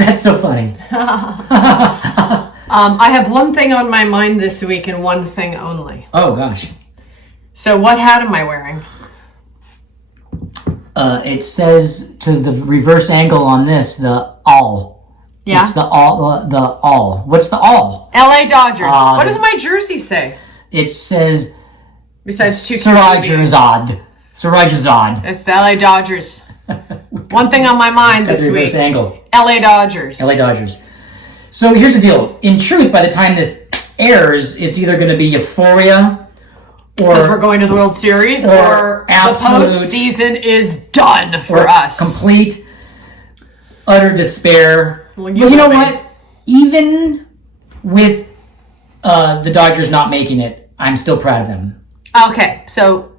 That's so funny. I have one thing on my mind this week and one thing only. Oh, gosh. So what hat am I wearing? It says to the reverse angle on this, the all. Yeah. It's the all. What's the all? LA Dodgers. What does my jersey say? It says Besides two Surajazad. Surajazad. It's the LA Dodgers. One thing on my mind this week. Reverse angle. LA Dodgers. LA Dodgers. So here's the deal. In truth, by the time this airs, it's either going to be euphoria because we're going to the World Series, or the postseason is done for us. Complete, utter despair. Well, but you know what? Even with the Dodgers not making it, I'm still proud of them. Okay, so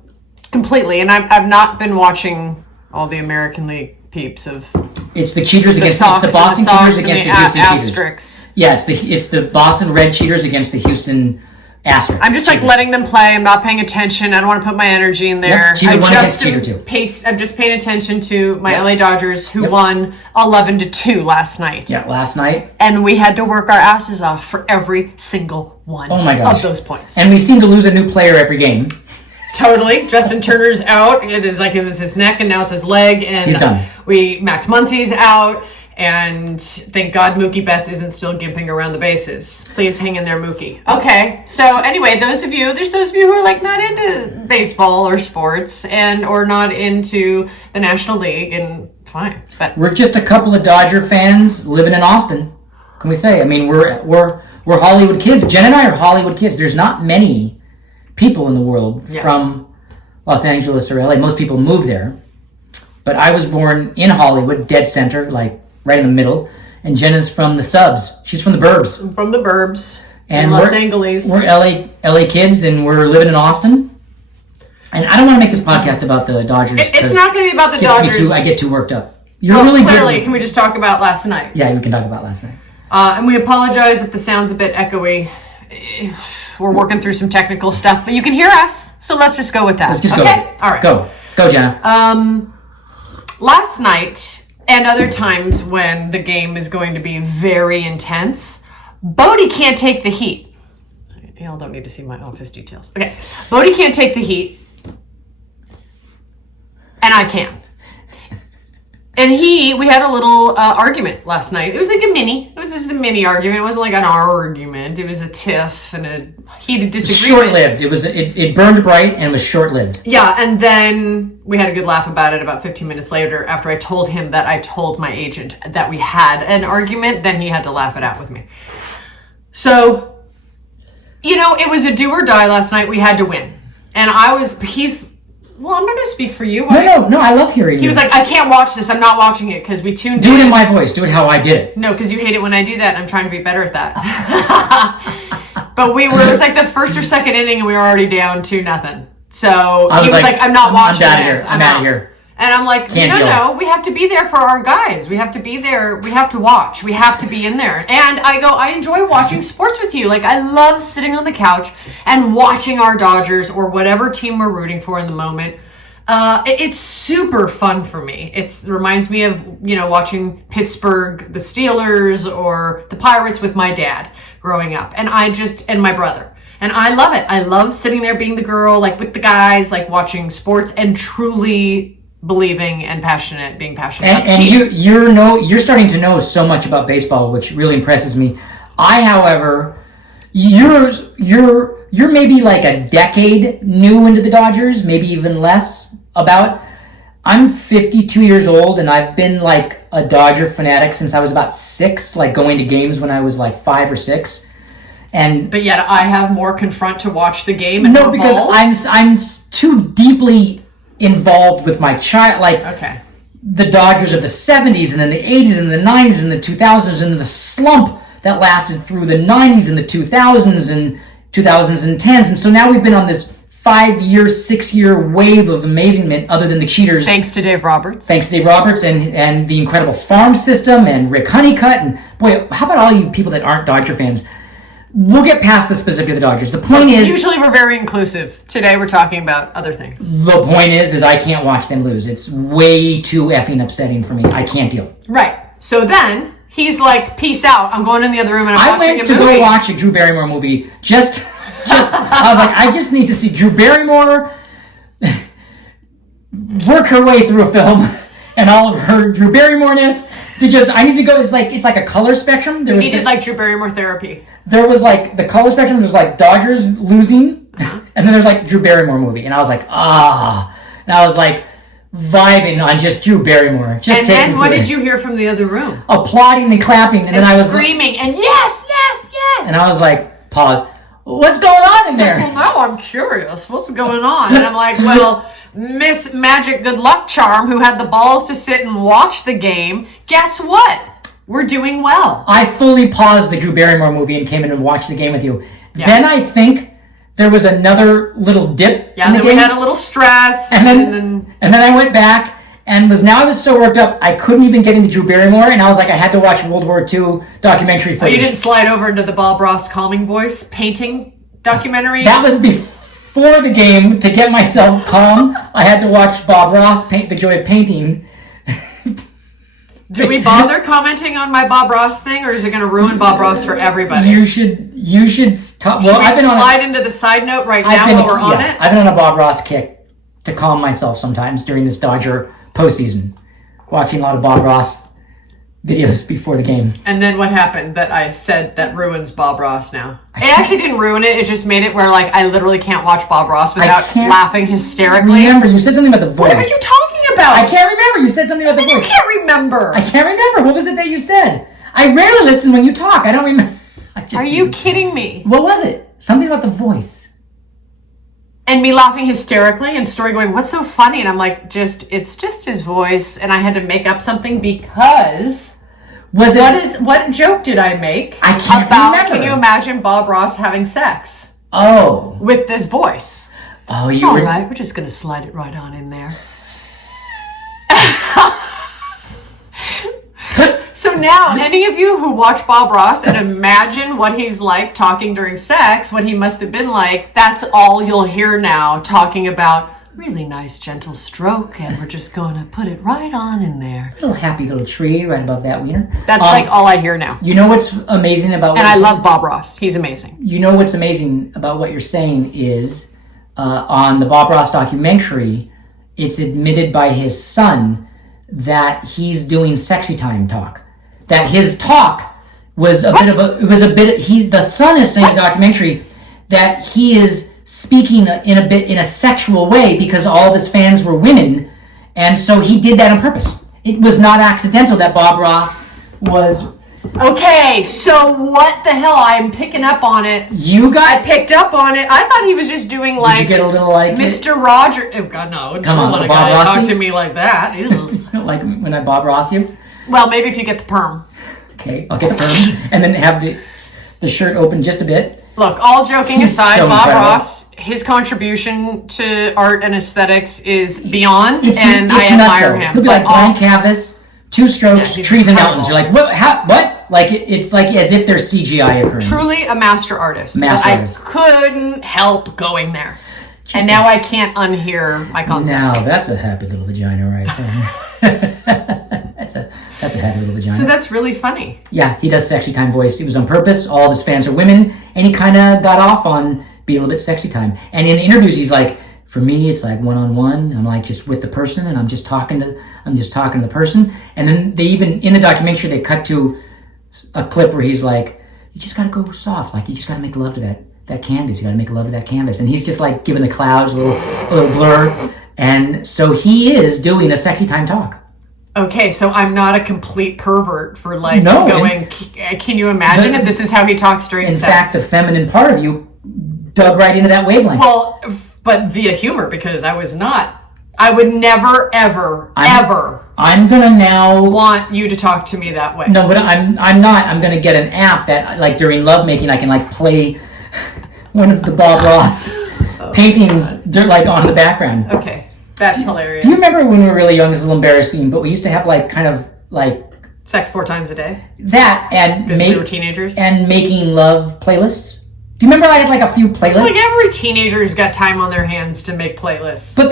completely. And I've not been watching all the American League peeps of... It's the cheaters against the Boston cheaters against the Houston cheaters. Yeah, it's the Boston Red cheaters against the Houston Astros. I'm just like letting them play. I'm not paying attention. I don't want to put my energy in there. Yep, cheater one against cheater two. I'm just paying attention to my LA Dodgers, who won 11-2 last night. Yeah, last night. And we had to work our asses off for every single one of those points. And we seem to lose a new player every game. Totally. Justin Turner's out. It was his neck, and now it's his leg. And he's done. Max Muncy's out. And thank God Mookie Betts isn't still gimping around the bases. Please hang in there, Mookie. Okay, so anyway, there's those of you who are like not into baseball or sports or not into the National League, and fine. But we're just a couple of Dodger fans living in Austin. What can we say? I mean, we're Hollywood kids. Jen and I are Hollywood kids. There's not many people in the world from Los Angeles or LA. Most people move there. But I was born in Hollywood, dead center, like right in the middle, and Jenna's from the subs. She's from the burbs. I'm from the burbs and in Los Angeles. We're LA kids, and we're living in Austin. And I don't want to make this podcast about the Dodgers. It's not going to be about the Dodgers. I get too worked up. You're really clearly. good. Can we just talk about last night? Yeah, we can talk about last night. And we apologize if the sound's a bit echoey. We're working through some technical stuff, but you can hear us, so let's just go with that. Let's just go. Okay? All right. Go, Jenna. Last night, and other times when the game is going to be very intense, Bodie can't take the heat. Y'all don't need to see my office details. Okay, Bodie can't take the heat, and I can. And we had a little argument last night. It was like it was just a mini argument. It wasn't like an argument. It was a tiff and a heated disagreement. Short-lived. It burned bright and was short-lived. Yeah, and then we had a good laugh about it about 15 minutes later after I told him that I told my agent that we had an argument. Then he had to laugh it out with me. So, it was a do or die last night. We had to win. And well, I'm not going to speak for you. No, I love hearing you. He was like, I can't watch this. I'm not watching it because we tuned in. Do it in my voice. Do it how I did it. No, because you hate it when I do that. And I'm trying to be better at that. But it was like the first or second inning and we were already down 2-0. So he was like, I'm not watching this. I'm out of here. And I'm like, no, we have to be there for our guys. We have to be there. We have to watch. We have to be in there. And I enjoy watching sports with you. Like, I love sitting on the couch and watching our Dodgers or whatever team we're rooting for in the moment. It's super fun for me. It reminds me of, watching Pittsburgh, the Steelers, or the Pirates with my dad growing up. And my brother. And I love it. I love sitting there being the girl, like with the guys, like watching sports and truly believing and being passionate about the team. You're starting to know so much about baseball, which really impresses me. However, you're maybe like a decade new into the Dodgers, maybe even less about. I'm 52 years old, and I've been like a Dodger fanatic since I was about 6, like going to games when I was like 5 or 6. But yet I have more confront to watch the game and more because balls. I'm too deeply involved with my child, the Dodgers of the 70s and then the 80s and the 90s and the 2000s and the slump that lasted through the 90s and the 2000s and 2010s. And so now we've been on this 5-year, 6-year wave of amazement other than the cheaters. Thanks to Dave Roberts. And the incredible farm system and Rick Honeycutt. And boy, how about all you people that aren't Dodger fans? We'll get past the specific of the Dodgers. The point is... Usually we're very inclusive. Today we're talking about other things. The point is I can't watch them lose. It's way too effing upsetting for me. I can't deal. Right. So then, He's like, peace out. I'm going in the other room and I'm watching a movie. I went to go watch a Drew Barrymore movie. I was like, I just need to see Drew Barrymore work her way through a film and all of her Drew Barrymore-ness. I need to go. It's like a color spectrum. We needed like Drew Barrymore therapy. There was like the color spectrum. There's like Dodgers losing, and then there's like Drew Barrymore movie, and I was like, and I was like vibing on just Drew Barrymore. And then what did you hear from the other room? Applauding and clapping, and then I was screaming and yes, yes, yes. And I was like, pause. What's going on in there? Well, now I'm curious. What's going on? And I'm like, well. Miss Magic Good Luck Charm, who had the balls to sit and watch the game, guess what? We're doing well. I fully paused the Drew Barrymore movie and came in and watched the game with you. Yeah. Then I think there was another little dip. Yeah, then we had a little stress. And then I went back and I was so worked up, I couldn't even get into Drew Barrymore, and I was like, I had to watch World War II documentary footage. Oh, you didn't slide over into the Bob Ross calming voice painting documentary? That was before the game. To get myself calm, I had to watch Bob Ross paint The Joy of Painting. Do we bother commenting on my Bob Ross thing, or is it going to ruin Bob Ross for everybody? You should stop. Well, I've been slide into the side note right now while we're on it? I've been on a Bob Ross kick to calm myself sometimes during this Dodger postseason. Watching a lot of Bob Ross videos before the game. And then what happened that I said that ruins Bob Ross now? It actually didn't ruin it. It just made it where like I literally can't watch Bob Ross without laughing hysterically. Remember, you said something about the voice. What are you talking about? I can't remember. You said something about the voice. You can't remember. I can't remember. What was it that you said? I rarely listen when you talk. I don't remember. Are you kidding me? What was it? Something about the voice. And me laughing hysterically and Story going, what's so funny? And I'm like, it's just his voice. And I had to make up something because... What joke did I make? I can't remember. Can you imagine Bob Ross having sex? Oh. With this voice. Oh, All right, we're just going to slide it right on in there. So now, any of you who watch Bob Ross and imagine what he's like talking during sex, what he must have been like, that's all you'll hear now, talking about really nice gentle stroke, and we're just going to put it right on in there. Little happy little tree right above that wiener. That's like all I hear now. You know what's amazing about... And I love Bob Ross. He's amazing. You know what's amazing about what you're saying is on the Bob Ross documentary, it's admitted by his son that he's doing sexy time talk. That his talk was the son is saying in the documentary that he is speaking in a sexual way because all of his fans were women, and so he did that on purpose. It was not accidental that Bob Ross was... Okay, so what the hell? I'm picking up on it. I picked up on it. I thought he was just doing like... Did you get a little like... Mr. Roger... Oh, God, no. Come on, let a Bob guy Rossi? talk to me like that. Like when I Bob Ross you? Well, maybe if you get the perm. Okay, I'll get the perm. And then have the shirt open just a bit. Look, all joking aside, so Bob incredible. Ross, his contribution to art and aesthetics is beyond, It's I admire him. He'll be like blank canvas, two strokes, Yeah, trees and incredible. mountains. You're like, what? What? Like it's like as if there's CGI occurring. Truly a master artist. Artist. I couldn't help going there. And now I can't unhear my concepts. Now that's a happy little vagina right there. that's a happy little vagina. So that's really funny. Yeah, he does sexy time voice. It was on purpose. All of his fans are women, and he kind of got off on being a little bit sexy time. And in interviews, he's like, for me, it's like one-on-one. I'm like just with the person, and I'm just talking to the person. And then they even in the documentary they cut to a clip where he's like, you just gotta go soft, like you just gotta make love to that canvas. You gotta make love to that canvas. And he's just like giving the clouds a little blur. And so he is doing a sexy time talk. Okay, so I'm not a complete pervert for like No, going, can you imagine if this is how he talks during In sex? fact, the feminine part of you dug right into that wavelength. Well, but via humor, because I would never, ever, ever I'm gonna now want you to talk to me that way. No, but I'm not. I'm gonna get an app that like during lovemaking I can like play one of the Bob Ross paintings like on the background. Okay, that's hilarious. Do you remember when we were really young? This is a little embarrassing, but we used to have like kind of like sex 4 times a day? That and because we were teenagers? And making love playlists. Do you remember I had like a few playlists? Like every teenager's got time on their hands to make playlists. But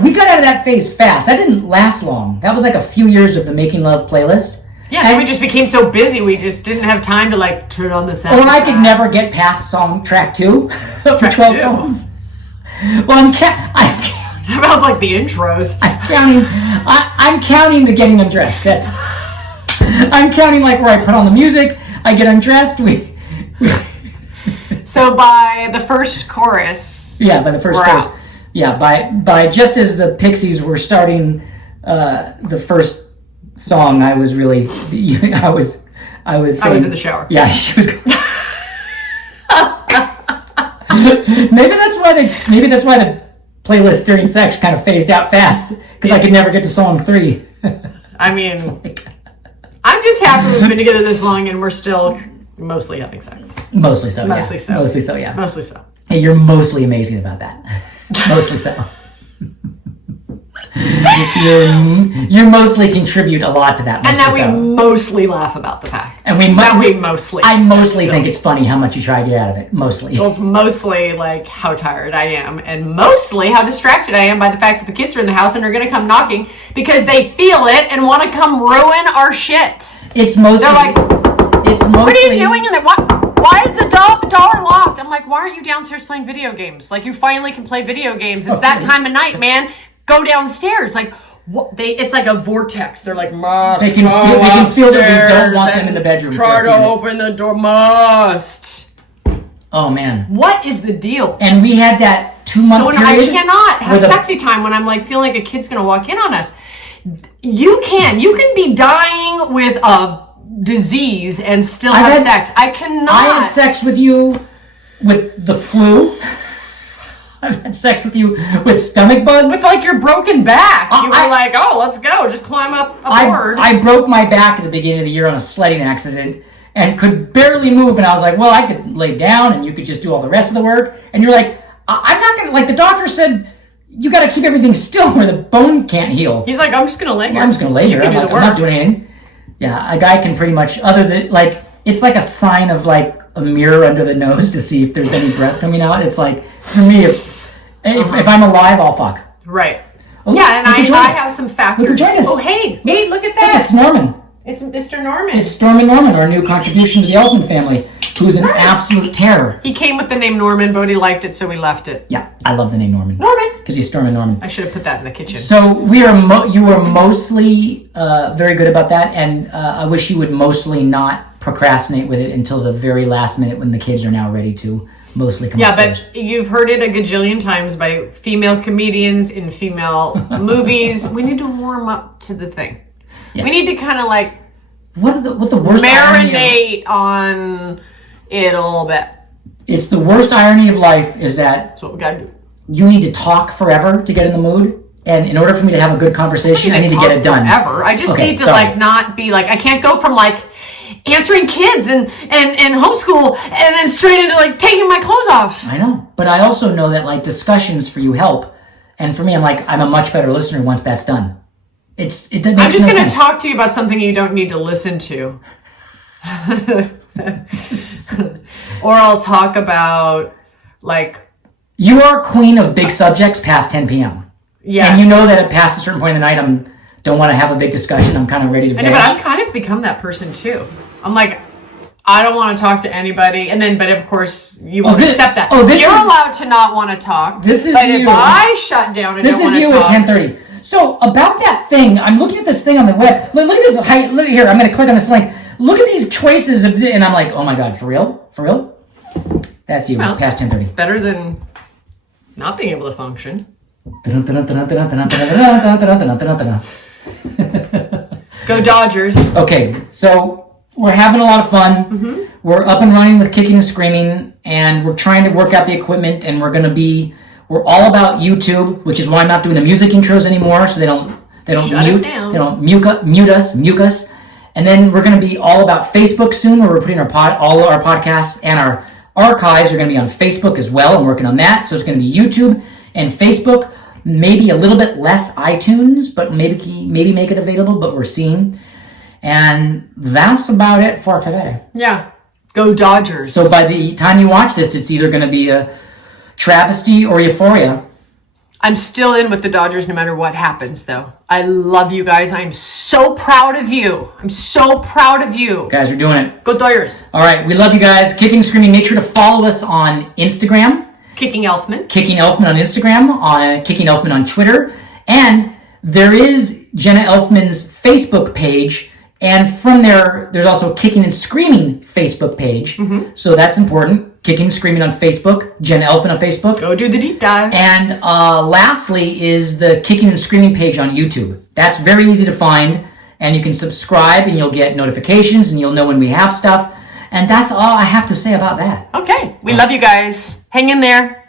we got out of that phase fast. That didn't last long. That was like a few years of the making love playlist. Yeah, and we just became so busy, we just didn't have time to like turn on the sound. Or I could never get past song track 2 for 12 songs. Well, how about like the intros? I'm counting the getting undressed. I'm counting like where I put on the music, I get undressed. So by the first chorus. Yeah, by the first chorus. Out. Yeah, by just as the Pixies were starting the first song, I was really, I was in the shower. Yeah, she was. Maybe that's why the playlist during sex kind of phased out fast, because I could never get to song 3. I mean, I'm just happy we've been together this long and we're still mostly having sex. Mostly so. Mostly yeah. so. Mostly so. Yeah. Mostly so. Hey, you're mostly amazing about that. Mostly so. You mostly contribute a lot to that. And that we mostly laugh about the fact. And mostly. I mostly think it's funny how much you try to get out of it. Mostly. Well, it's mostly like how tired I am, and mostly how distracted I am by the fact that the kids are in the house and are going to come knocking because they feel it and want to come ruin our shit. It's mostly. They're like, what are you doing in there? Why is the door locked? I'm like, why aren't you downstairs playing video games? Like, you finally can play video games. It's that time of night, man. Go downstairs. Like, what? It's like a vortex. They're like, they can feel that we don't want them in the bedroom. Try to open the door. Must. Oh man. What is the deal? And we had that 2-month period. I cannot have sexy time when I'm like feeling like a kid's gonna walk in on us. You can be dying with a disease and still have sex. I cannot. I had sex with you with the flu. I've had sex with you with stomach bugs. With like your broken back. You were like, oh, let's go. Just climb up a board. I broke my back at the beginning of the year on a sledding accident and could barely move. And I was like, well, I could lay down and you could just do all the rest of the work. And you're like, I'm not going to, like the doctor said, you got to keep everything still where the bone can't heal. He's like, I'm just going to lay here. I'm just going to lay here. I'm not doing anything. Yeah, a guy can pretty much, other than, like, it's like a sign of like a mirror under the nose to see if there's any breath coming out. It's like, for me, if I'm alive, I'll fuck. Right. Oh, yeah, and I have some factors. Look, join us. Oh, hey, look at that. Look, it's Norman. It's Mr. Norman. It's Storm and Norman, our new contribution to the Elfman family, who's an absolute terror. He came with the name Norman, but he liked it, so we left it. Yeah, I love the name Norman. Norman. Because he's Storm and Norman. I should have put that in the kitchen. So you were mostly very good about that, and I wish you would mostly not procrastinate with it until the very last minute when the kids are now ready to mostly come upstairs. But you've heard it a gajillion times by female comedians in female movies. We need to warm up to the thing. Yeah. We need to kind of like what the worst marinate on it a little bit. It's the worst irony of life is that that's what we gotta do. You need to talk forever to get in the mood, and in order for me to have a good conversation, I need to get it done. Forever. I just need to like not be like I can't go from like answering kids and homeschool and then straight into like taking my clothes off. I know, but I also know that like discussions for you help, and for me, I'm a much better listener once that's done. I'm just going to talk to you about something you don't need to listen to. Or I'll talk about, like... You are queen of big subjects past 10 p.m. Yeah. And you know that past a certain point in the night, don't want to have a big discussion. I'm kind of ready to vanish. But I've kind of become that person, too. I'm like, I don't want to talk to anybody. And then, but of course, you won't accept that. You're allowed to not want to talk. This is but if I shut down and don't want to talk... This is you at 10:30. So about that thing, I'm looking at this thing on the web. Look at this. Look here. I'm going to click on this link. Look at these choices and I'm like, oh my god, for real? For real? That's you. Well, past 10:30. Better than not being able to function. Go Dodgers. Okay, so we're having a lot of fun. Mm-hmm. We're up and running with Kicking and Screaming, and we're trying to work out the equipment, and we're all about YouTube, which is why I'm not doing the music intros anymore, so they don't mute us. And then we're going to be all about Facebook soon, where we're putting all our podcasts and our archives are going to be on Facebook as well. I'm working on that, so it's going to be YouTube and Facebook. Maybe a little bit less iTunes, but maybe make it available. But we're seeing, and that's about it for today. Yeah, go Dodgers. So by the time you watch this, it's either going to be a travesty or euphoria. I'm still in with the Dodgers no matter what happens, though. I love you guys. I'm so proud of you. I'm so proud of you. Guys, we're doing it. Go Dodgers. All right, we love you guys. Kicking and Screaming. Make sure to follow us on Instagram. Kicking Elfman. Kicking Elfman on Instagram. Kicking Elfman on Twitter. And there is Jenna Elfman's Facebook page. And from there, there's also Kicking and Screaming Facebook page. So that's important. Kicking and Screaming on Facebook. Jenna Elfman on Facebook. Go do the deep dive. And lastly is the Kicking and Screaming page on YouTube. That's very easy to find. And you can subscribe and you'll get notifications and you'll know when we have stuff. And that's all I have to say about that. Okay. We love you guys. Hang in there.